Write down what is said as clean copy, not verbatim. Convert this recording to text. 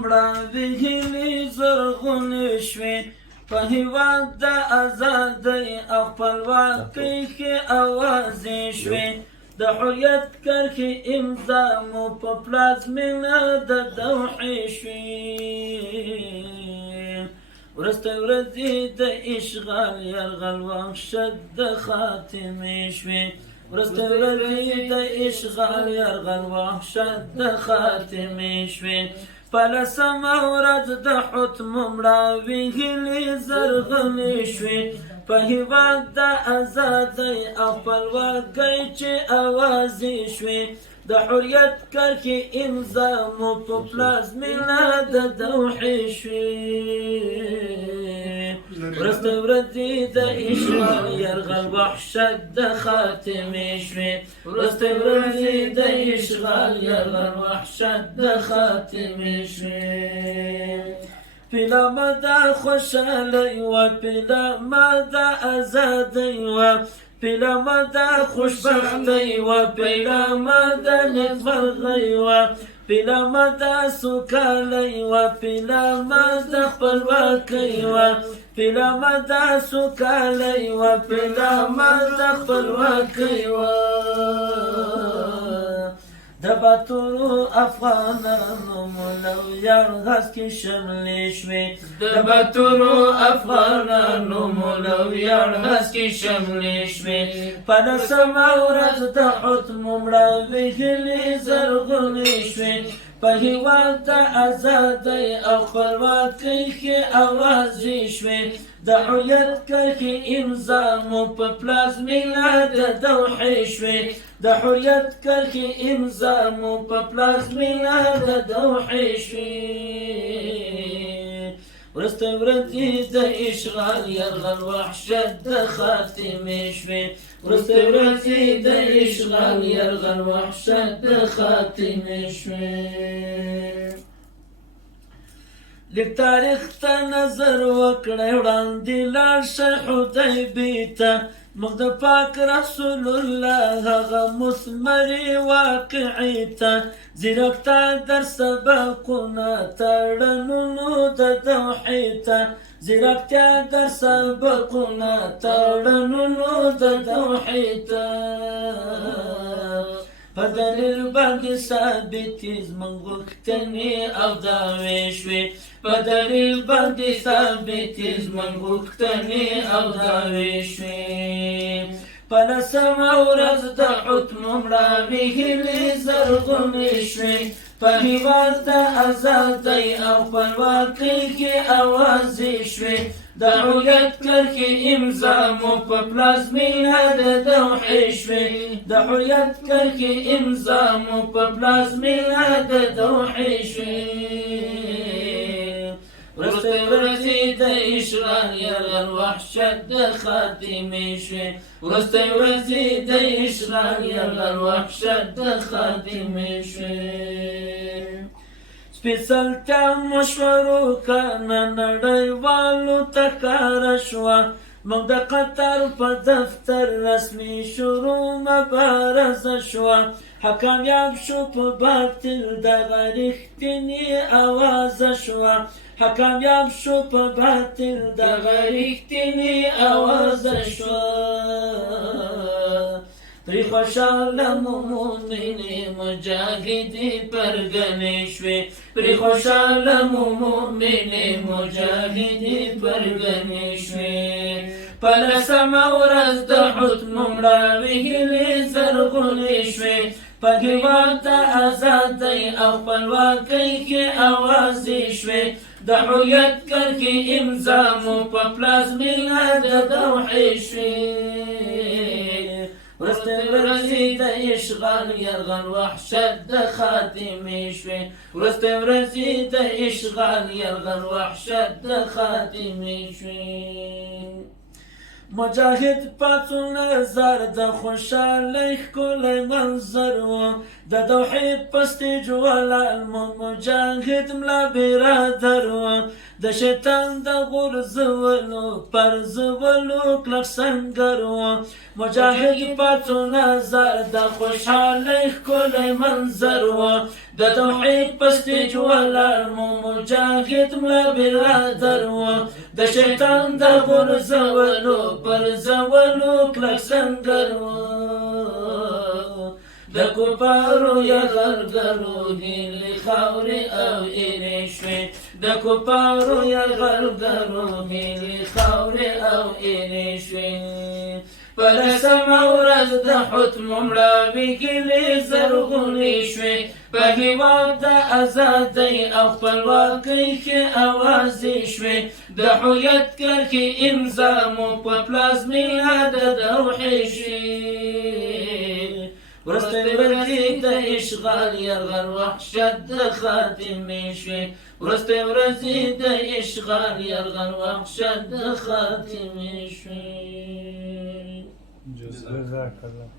مړاوې هیلې زرغونې شوې په هېواد د ازادۍ او خپلواکۍ ښې اوازې شوې د حریت کرښې امضا مو په پلازمینه د دوحې شوې وروستۍ ورځې د اشغال یرغل وحشت د خاتمې شوې وروستۍ ورځې د اشغال یرغل وحشت د خاتمې شوې په لسمه ورځ د حتم مړاوې هیلې زرغونې شوې په هېواد د ازادۍ او خپلواکۍ چې اوازې شوې د حریت کرښې امضا مو په پلازمینه د دوحې شوې وروستۍ ورځې د اشغال یرغل وحشت د خاتمې شوې وروستۍ ورځې د اشغال یرغل وحشت د خاتمې شوې پیلامه د خوشحالۍ وه پیلامه د ازادۍ وه پیلامه د خوشبختۍ وه پیلامه د نیکمرغۍ وه پیلامه د سوکالۍ وه پیلامه د خپلواکۍ وه پیلامه د سوکالۍ وه پیلامه د خپلواکۍ وه د باتورو افغانانو مولو ویاړ هسکې شملې شوې د باتورو افغانانو مولو ویاړ هسکې شملې شوې په لسمه ورځ د حتم مړاوې هیلې زرغونې شوې په هېواد د ازادۍ او خپلواکۍ ښې اوازې شوې د حریت کرښې امضا مو په پلازمینه د دوحې شوې د حریت کرښې امضا مو په پلازمینه د دوحې شوې وروستۍ ورځې د اشغال یرغل وحشت د خاتمې شوې وروستۍ ورځې د اشغال یرغل وحشت د خاتمې شوې لیک تاریخ ته نظر وکړئ وړاندې لاړ شئ حدیبې ته موږ د پاک رسول الله هغه مثمرې واقعې ته ځیرکتیا در سبقونه تړنونو د دوحې ته ځیرکتیا در سبقونه تړنونو د دوحې ته په دلیل باندې ثابتې زموږ غوښتنې او دعوې شوې په دلیل باندې ثابتې زموږ غوښتنې او دعوې شوې په لسمه ورځ د حتم مړاوې هیلې زرغونې شوې په هېواد د ازادۍ او خپلواکۍ کې اوازې شوې د حریت کرښې امضا مو په پلازمینه د دوحې شوې د حریت کرښې امضا مو په پلازمینه د دوحې شوې وروستۍ ورځې د اشغال یرغل وحشت د خاتمې شوې وروستۍ ورځې د اشغال یرغل وحشت د خاتمې شوې سپېڅلتیا مشورو کنه نړیوالو ته کاره شوه موږ د قطر په دفتر رسمي شروع مبارزه شوه حکامیاب شو په باطل دغه رښتینې اوازه شوه حکامیاب شو په باطل دغه رښتینې اوازه شوه پرې خوشحاله مو مؤمنې مجاهدې پرګنې شوې پرې خوشحاله مو مؤمنې مجاهدې پرګنې شوې په لسمه ورځ د حتم مړاوې هیلې زرغونې شوې په هېواد د ازادۍ او خپلواکۍ کې اوازې شوې د حریت کرښې امضا مو په پلازمینه د دوحې شوې وروستۍ ورځې د اشغال یرغل وحشت د خاتمې شوې وروستۍ ورځې د اشغال یرغل وحشت د خاتمې شوې مجاهد پاڅون نظر د خوشحالۍ ښکلی منظر و د دوحې په سټیج ولاړ مو مجاهد ملا برادر و د شیطان د غورځولو پرځولو کلک سنګر و مجاهد پاڅون نظر د خوشحالۍ ښکلی منظر و د توحید پستی جوالار مو مجاهد ملا برادر و د شیطان د غرزولو پرزولو کلک سنگر و د کفارو یرغلګرو هیلې خاورې او ایرې شوې د کفارو یرغلګرو هیلې خاورې او ایرې شوې په لسمه ورځ د حتم مړاوې ګیلې زرغونې شوې په هېواد د ازادۍ او خپلواکۍ کې اوازې شوې د هویت کرښې امضا مو په پلازمینه د دوحې شوې ورسته ورځې د اشغال یرغل وحشت د خاتمې شوې ورسته ورځې د اشغال یرغل وحشت د خاتمې شوې جزاک الله